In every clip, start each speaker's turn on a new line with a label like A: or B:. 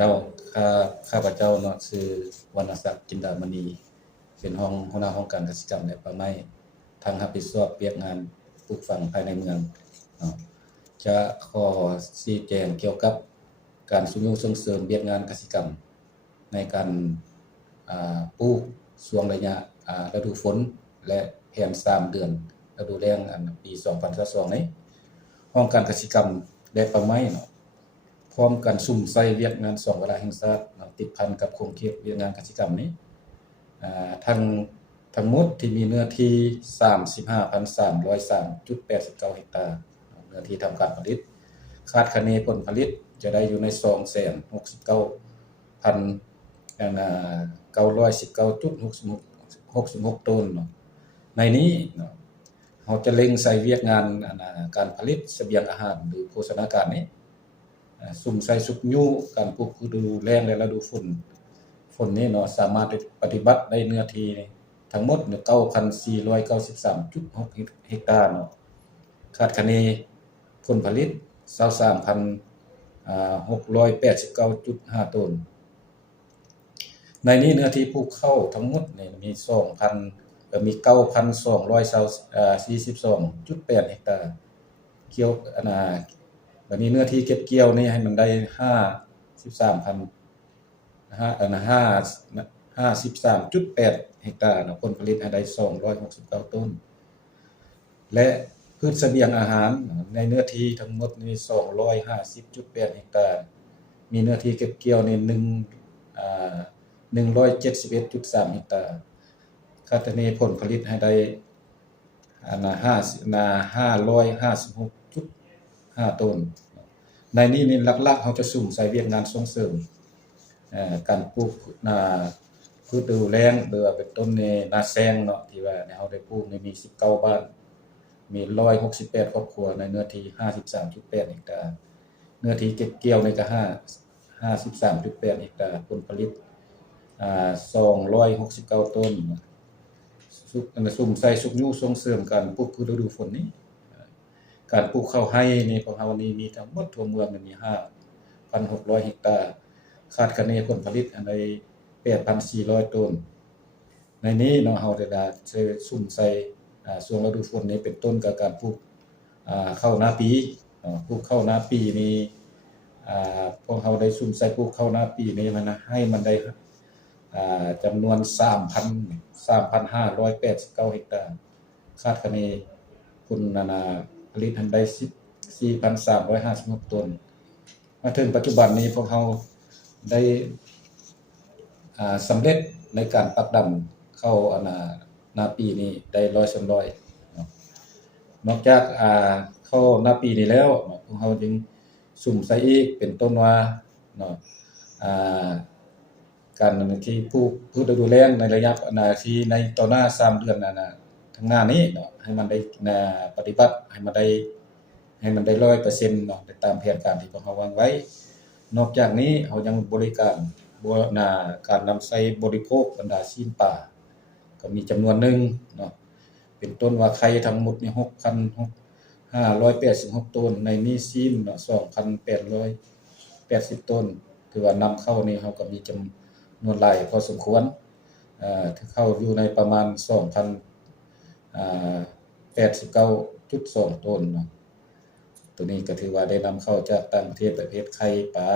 A: จ้าข้าข้าพเจ้าเนาะชื่อวรรณศักดิ์จินดามณี เป็นห้องหัวหน้าห้องการเกษตรกรรมและป่าไม้ทางรับผิดชอบเปียกงานปลูกฝังภายในเมืองเนาะจะขอชี้แจงเกี่ยวกับการสุยุส่งเสริมเบียกงานเกษตรกรรม ในการปลูกช่วงระยะฤดูฝนและแผน3เดือนฤดูแล้งอันปี 2022นี้ห้องการเกษตรกรรมและป่าไม้เนาะ พร้อมกันซุ่มใส่เวียกงานสองเวลาแห่งชาติเนาติดพันกับโครงเขตเวียกงานกิจกรรมนี้อ่าทั้งทั้งหมดที่มีเนื้อที่ 35,303.89เฮกตาร์เนื้อที่ทำการผลิต คาดคะเนผลผลิตจะได้อยู่ใน269,000อันน่ะ919.66ต้นเนาะในนี้เนาะเราจะเล็งใส่เวียกงานอันน่ะการผลิตเสบียงอาหารหรือโภชนาการนี้ สุ่มใส่สุกยูการปลูกฤดูแรงและฤดูฝนฝนนี่เนาะสามารถปฏิบัติได้เนื้อทีทั้งหมดเก้าพันสี่ร้อยเก้าสิบสามจุดหกเฮกตาร์เนาะคาดคะเนผลผลิตเศร้สามพันหกร้อยแปดสิบเก้าจุดห้าต้น ในนี้เนื้อที่ปลูกเข้าทั้งหมดเนี่ยมีสองพันมีเก้าพันสองร้อยสี่สิบสองจุดแปดเฮกตาร์เกี่ยวอ่า วันนี้เนื้อที่เก็บเกี่ยวนี่ให้มันได้ห้าสิบสามพันห้าเออห้าห้าสิบสามจุดแปดเฮกตาร์นะผลผลิตให้ได้สองร้อยหกสิบเก้าต้น และพืชเสบียงอาหารในเนื้อที่ทั้งหมดนี่สองร้อยห้าสิบจุดแปดเฮกตาร์ มีเนื้อที่เก็บเกี่ยวในหนึ่งหนึ่งร้อยเจ็ดสิบเอ็ดจุดสามเฮกตาร์คาตเนผลผลิตให้ได้นาห้านาห้าร้อยห้าสิบหกะ556.5ต้น ในนี้นี่ลักๆเขาจะสุ่มใส่เวียกงานส่งเสริมการปลูกนาพืชดูแล้งหรือว่าเป็นต้นในนาแซงเนาะที่ว่าเฮาได้ปลูกในี่มี19บ้าน มี168ครอบครัวในเนื้อที่53.8เฮกตาร์เนื้อที่เก็บเกี่ยวในี่ก็5 53.8เฮกตาร์ผลผลิตอ่า269ต้นสุกอันสุ่มใส่สุกยูส่งเสริมการปลูกพืชฤดูฝนนี้ การปลูกข้าวไร่นี่ของเฮานี่มีทั้งหมดทั่วเมืองนี่มี5,600เฮกตาร์คาดคะเนผลผลิตอันใด8,400ต้น ในนี้เนาะเฮาได้ได้ใช้ซุ่มใส่อ่าช่วงฤดูฝนนี้เป็นต้นกับการปลูกอ่าข้าวหน้าปีเนาะปลูกข้าวหน้าปีนี่อ่าพวกเฮาได้ซุ่มใส่ปลูกข้าวหน้าปีนี่มันนะให้มันได้อ่าจำนวน3,000 3,589เฮกตาร์คาดคะเนผลนานา ลิตหันได้10 4,356ต้นมาถึงปัจจุบันนี้พวกเราได้สำเร็จในการปักดำเข้าอนน่ะหน้าปีนี้ได้100 200เนาะนอกจากอ่าเข้าหน้าปีนี้แล้วพวกเราจึงสุ่มใส่อีกเป็นต้นว่าเนาะการที่ผู้ผู้ดูแลในระยะนาที่ในต่อหน้า3เดือนนั่นน่ะางหน้านี้เนาะให้มันได้นาปฏิบัติให้มันได้ให้มันได้100%เนาะตามแผนการที่พวกเราวางไว้ นอกจากนี้เรายังบริการบ่น่าการนำใส่บริโภคบรรดาซีนป่า ก็มีจำนวนหนึ่งเนาะเป็นต้นว่าไข่ทั้งหมดนี่6,586ต้นในนี้ซีนเนาะ2,880ต้นถือว่านำเข้านี่เราก็มีจำนวนหลายพอสมควรเอ่อเข้าอยู่ในประมาณ2,000อ่า89.2ต้นเนาะตัวนี้ก็ถือว่าได้นำเข้าจากต่างประเทศประเภทไข่ปลา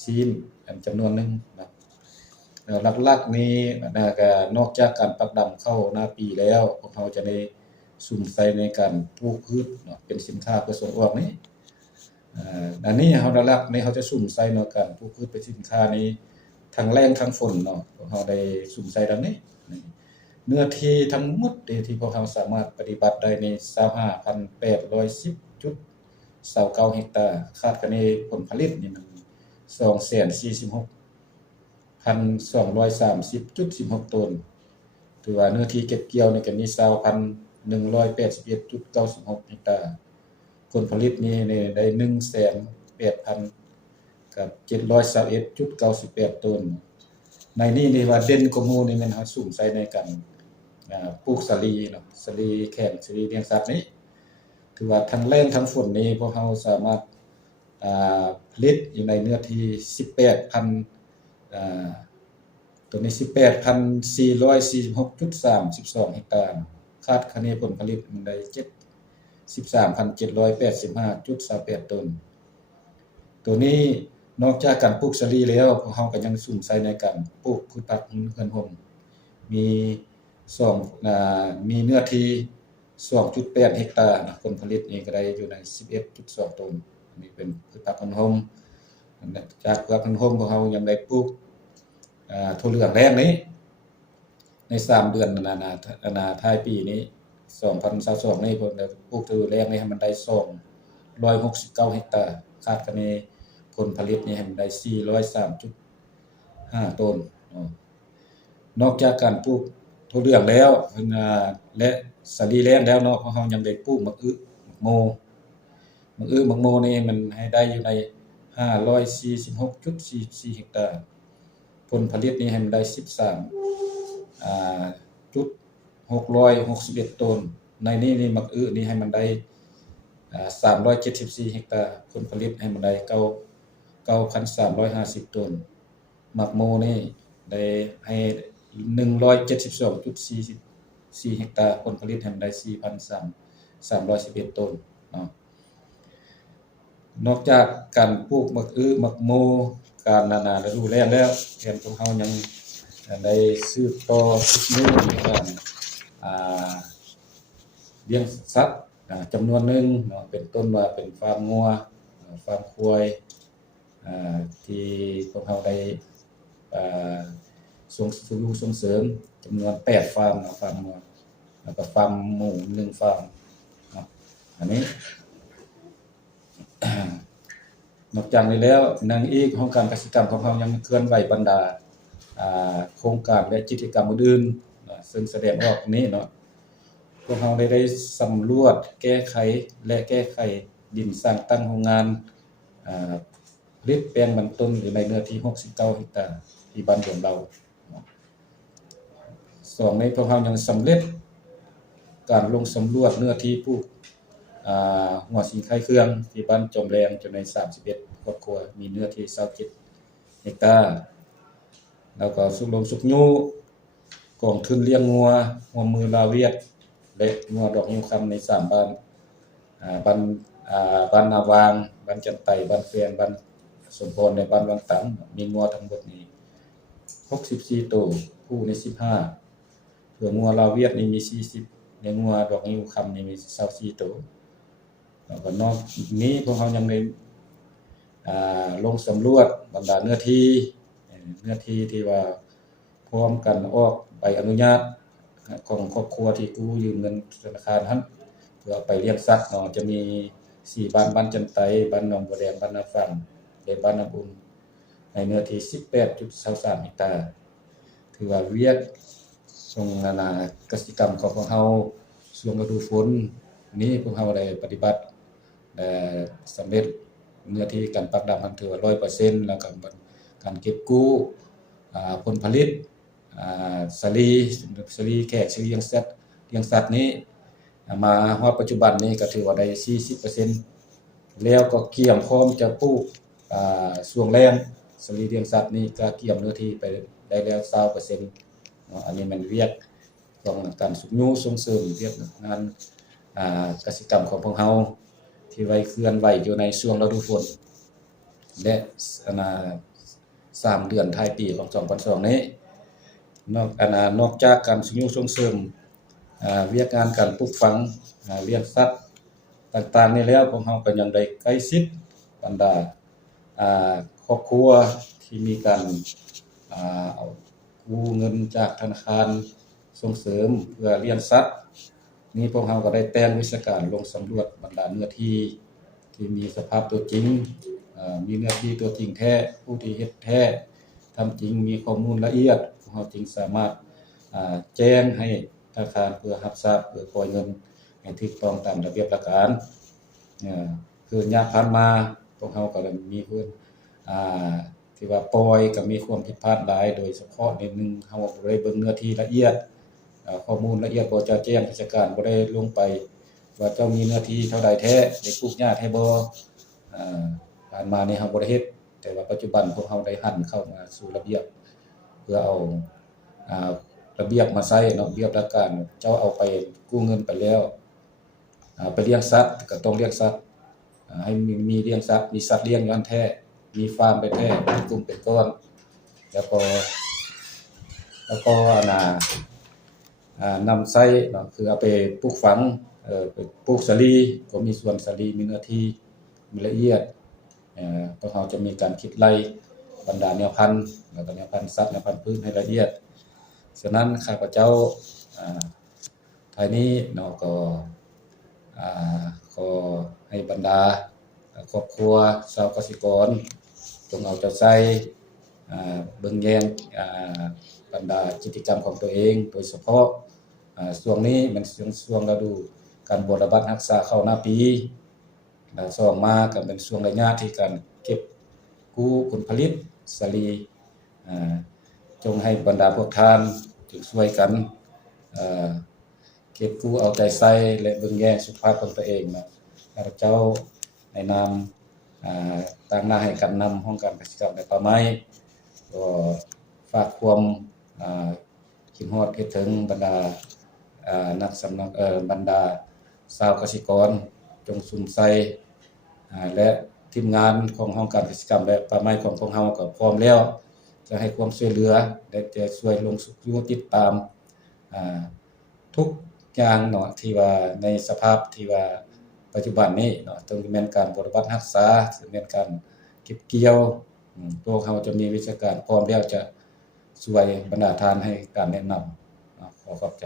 A: ซีนอันจำนวนหนึ่งนะแล้วหลักๆนี้นะก็นอกจากการปักดำเข้าหน้าปีแล้วพวกเราจะได้สุ่มใส่ในการปลูกพืชเนาะเป็นสินค้าเพื่อส่งออกนี้อ่าอันนี้เฮาหลักๆนี่เขาจะสุ่มใส่เนาะการปลูกพืชเป็นสินค้านี้ทั้งแรงทั้งฝนเนาะพวกเราได้สุ่มใส่ดังนี้ เนื้อที่ทั้งหมดที่พวกเราสามารถปฏิบัติได้ใน25,810จุดเสาเก้าเฮกตาร์คาดคะเนผลผลิตนี่มันสองแสนสี่สิบหกพันสองร้อยสามสิบจุดสิบหกตนถือว่าเนื้อที่เก็บเกี่ยวในกันนี้สาวพันหนึ่งร้อยแปดสิบเอ็ดจุดเก้าสิบหกเฮกตาร์ผลผลิตนี่เนี่ยได้หนึ่งแสนแปดพันกับเจ็ดร้อยสาเอ็ดจุดเก้าสิบแปดตน ในนี้นี่ว่าเด่นกว่าหมู่นี่มันเฮาสูงใส่ในกันปลูกสลีเนาะสลีแข่งสลีเลี้ยงสัตว์นี้ถือว่าทั้งแรงทั้งฝนนี้พวกเราสามารถอ่าลิตอยู่ในเนื้อที่ 18,000อ่าตัวนี้ 18,446.32เฮกตาร์คาดคะเนผลผลิตมันได้7 13,785.28ตนตัวนี้ นอกจากการปลูกสลีแล้วพวกเราก็ยังสุ่มใส่ในการปลูกพืชผักเรือนห่มมีสองอ่ามีเนื้อที่2.8เฮกตาร์นผลผลิตนี่ก็ได้อยู่ใน 11.2ต้นอันนี้เป็นพืชผักเรือนห่มจากพืชผักเรือนห่มพวกเรายังได้ปลูกอ่าถั่วเหลืองแรงนี้ ใน 3 เดือนนานานาท้ายปีนี้2022นี้เพิ่นได้ปลูกถั่วเหลืองแรงนี่ให้มันได้269เฮกตาร์คาดคะเน ผลผลิตนี่ให้มันได้403.5ต้นนอกจากการปลูกถั่วเหลืองแล้วเพิ่นอ่และสลีแรงแล้วเนาะเพราะเฮายังได้ปลูกมะอึมะโมมะอึมะโมนี่มันให้ได้อยู่ใน546.44เฮกตาร์ผลผลิตนี่ให้มันได้ 13อ่าจุด661ต้นในนี้นี่มะอึนี่ให้มันได้อ่า374เฮกตาร์ผลผลิตให้มันได้9 9,350ต้นหมักโมนี่ได้ให้172.44เฮกตาร์ผลผลิตให้มันได้4,311ต้นเนาะนอกจากการปลูกมะอึมะโม การนานาฤดูแล้งแล้วแม่นพวกเฮายังได้สืบต่อสืบนื่ในการอ่าเลี้ยงสัตว์จำนวนหนึ่งเนาะเป็นต้นว่าเป็นฟาร์มงัวฟาร์มควาย ที่พวกเฮาได้ส่งส่งส่งเสริมจำนวน8ฟาร์มฟาร์มแล้วก็ฟาร์มหมู1ฟาร์มอันนี้ นอกจากนี้แล้วนางอีกของการกษตรกรรมของเรายังเคลื่อนไหวบรรดาโครงการและกิจกรรมอื่นซึ่งแสดงออกนี้เนาะพวกเราได้ได้สำรวจแก้ไขและแก้ไขดินสร้างตั้งโรงงาน อ่าผลิตแปลงบรรต้นอยู่ในเนื้อที่ 69เฮกตาร์ที่บ้านดวงเราสองในพวกเรายังสำเร็จ การลงสำรวจเนื้อที่ปลูกอ่าหัวสิงไข่เครื่องที่บ้านจมแรงจนวน31ครอบครัว มีเนื้อที่27เฮกตาร์แล้วก็สุกลมสุกยูกองทุนเลี้ยงงัวหัวมือลาเวียดและงัวดอกยูคำใน3บ้านบ้านอ่าบ้านนาวางบ้านจันไตบ้านเฟียนบ้าน สมพรในบ้านวังตังมีงัวทั้งหมดนี้64ตัวผู้ใน15เผื่องัวลาเวียดนี่มี40ในงัวดอกยูคำนี่มี24ตัวแล้วก็นอกนี้พวกเรายังได้อ่าลงสำรวจบรรดาเนื้อที่เนื้อที่ที่ว่าพร้อมกันออกใบอนุญาตของครอบครัวที่กู้ยืมเงินธนาคารนั้นเพื่อไปเลี้ยงสัตว์เนาะจะมี4บ้านบ้านจันไตบ้านหนองบัวแดงบ้านนาฝั่ง และบ้านนาบุญในเนื้อที่ 18.23เฮกตาร์ถือว่าเวียกส่งนานากษตรกรรมของพวกเราช่วงฤดูฝนนี้พวกเราได้ปฏิบัติสำเร็จเนื้อที่การปักดำมันถือว่า100%แล้วก็การเก็บกู้ผลผลิตสลีสลีแขกสลีเลี้ยงสัตว์เลี้ยงสัตว์นี้ มาฮอดปัจจุบันนี้ก็ถือว่าได้40%แล้วก็เกี่ยมพร้อมจะปลูก อ่าช่วงแล้งสาลีเลี้ยงสัตว์นี้ก็เกี่ยมเนื้อที่ไปได้แล้ว20%เปอร์เซ็นาะอันนี้มันเวียกของการสุขยูส่งเสริมเวียกงานเกษตรกรรมของพวกเราที่ไว้เคลื่อนไหวอยู่ในช่วงฤดูฝน และอันน่ะสามเดือนท้ายปีของ2022นี้ นอกอันน่ะนอกจากการส่งยุส่งเสริมเวียกงานการปลูกฝังเลี้ยงสัตว์ต่างๆนี่แล้วพวกเราก็ยังได้ใกล้ชิดบรรดา ครอบครัวที่มีการเอากู้เงินจากธนาคารส่งเสริมเพื่อเลี้ยงสัตว์นี่พวกเราก็ได้แต่งวิชาการลงสำรวจบรรดาเนื้อที่ที่มีสภาพตัวจริงมีเนื้อที่ตัวจริงแท้ผู้ที่เฮ็ดแท้ทำจริงมีข้อมูลละเอียดพวกเราจึงสามารถแจ้งให้ธนาคารเพื่อรับทราบเพื่อปล่อยเงินให้ถูกต้องตามระเบียบหลักการคือยามผ่านมา วกเราก็ได้มีเพิ่นอ่าที่ว่าปล่อยก็มีความผิดพลาดหลาย โดยเฉพาะในหนึ่งเฮาบ่ได้เบิ่งเนื้อที่ละเอียดข้อมูลละเอียดบ่จะแจ้งราชการบ่ได้ลงไป ว่าเจ้ามีเนื้อที่เท่าใดแท้ได้ปลูกหญ้าแท้บ่อ่าผ่านมานี่เฮาบ่ได้เฮ็ดแต่ว่าปัจจุบันพวกเฮาได้หันเข้ามาสู่ระเบียบ เพื่อเอาอ่าระเบียบมาใช้เนาะระเบียบหลักการเจ้าเอาไปกู้เงินไปแล้วอ่าไปเลี้ยงสัตว์ก็ต้องเลี้ยงสัตว์ ให้มีมีเลี้ยงสัตว์มีสัตว์เลี้ยงอยู่อันแท้ มีฟาร์มไปแท้เป็นกลุ่มเป็นก้อนแล้วก็ แล้วก็อนน่ะอ่านำไส้เนาะคือเอาไปปลูกฝังเอ่อไปปลูกสาลีก็มีส่วนสาลีมีเนื้อที่มีละเอียดเอ่อพวกเราจะมีการคิดไล่บรรดาแนวพันธุ์แล้วก็แนวพันธุ์สัตว์แนวพันธุ์พืชให้ละเอียดฉะนั้นข้าพเจ้าอ่าภายนี้เนาะก็อ่าขอ ให้บรรดาครอบครัวชาวเกษตรกรจงเอาใจใส่เบิ่งแยงบรรดากิจกรรมของตัวเอง โดยเฉพาะช่วงนี้มันช่วงช่วงฤดูการบวระบาดรักษาเข้าหน้าปีแล้วสองมาก็เป็นช่วงระยะที่การเก็บกู้ผลผลิตสลีจงให้บรรดาพวกท่านจงช่วยกันเก็บกู้เอาใจใส่และเบิ่งแยงสุขภาพของตัวเองนะ ข้าพเจ้าในนามอ่าตั้งหน้าให้กันนำห้องการกิจกรรมในป่าไม้ก็ฝากความคิดฮอดคิดถึงบรรดานักสำนักเออบรรดาชาวเกษตรกร จงสุมใสและทีมงานของห้องการกิจกรรมและป่าไม้ของพวกเฮาก็พร้อมแล้ว จะให้ความช่วยเหลือและจะช่วยลงสู่ติดตามทุกอย่างเนาะที่ว่าในสภาพที่ว่า ปัจจุบันนี้เนาะต้องแม่นการบริบัติรักษาซึ่งแม่นการเก็บเกี่ยวตัวเขาจะมีวิชาการพร้อมแล้วจะช่วยบรรดาทานให้การแนะนำขอขอบใจ